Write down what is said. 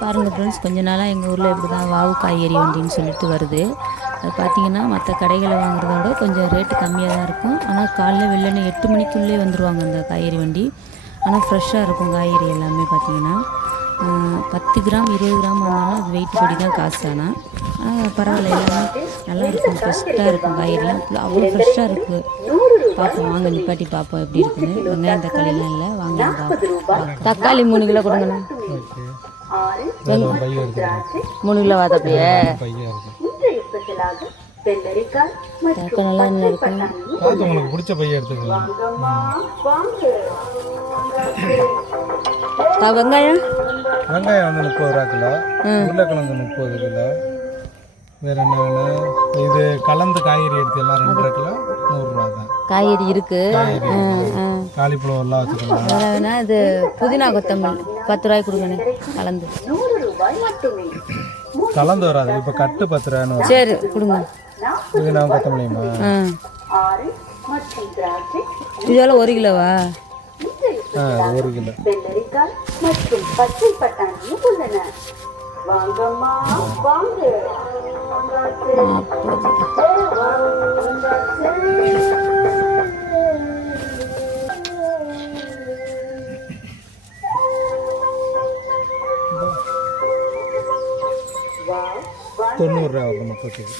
பாருங்கள் ஃப்ரெண்ட்ஸ், கொஞ்ச நாளாக எங்கள் ஊரில் இப்படி தான் வாவு காய்கறி வண்டின்னு சொல்லிட்டு வருது. அது பார்த்திங்கன்னா மற்ற கடைகளை வாங்குறத விட கொஞ்சம் ரேட்டு கம்மியாக தான் இருக்கும். ஆனால் காலைல வெள்ளனே 8 மணிக்குள்ளே வந்துடுவாங்க அந்த காய்கறி வண்டி. ஆனால் ஃப்ரெஷ்ஷாக இருக்கும் காய்கறி எல்லாமே. பார்த்திங்கன்னா 10 கிராம் 20 கிராம் வந்தாலும் அது வெயிட் படி தான் காசு. ஆனால் பரவாயில்ல, எல்லாமே நல்லா இருக்கும், ஃப்ரெஷ்ஷாக இருக்கும் காய்கறிலாம். அவ்வளோ ஃப்ரெஷ்ஷாக இருக்குது. பார்ப்போம், வாங்க நிப்பாட்டி பார்ப்போம் எப்படி இருக்குன்னு. வெங்காயம் தக்காளிலாம் இல்லை, வாங்க பார்ப்போம். தக்காளி 3 கிலோ கொடுங்கண்ணா. 3 கிலோ வாதப்பையே நல்லா என்ன இருக்குன்னு உங்களுக்கு பிடிச்ச பையன் எடுத்துக்கலாம். வெங்காயம் வந்து 30 ரூபா கிலோ, உருளைக்கிழங்கு 30 கிலோ. வேற என்ன வேணும்? இது கலந்து காய்கறி எடுத்து எல்லாம் 2 கிலோ 100 ரூபா தான். காய்கறி இருக்கு. காலிஃப்ளவர் எல்லாம் வச்சுக்கலாம். வேற வேணா இது புதினா கொத்தமல்லி 10 ரூபாய்க்கு கொடுங்கண்ணே. கலந்து கலந்து வராது, இப்போ கட்டு 10 ரூபான்னு வரும். சரி கொடுங்க. புதினா கொத்தமல்லியுமா? இதெல்லாம் 1 கிலோவா? 1 கிலோ. $90 வரும் மொத்தத்துக்கு.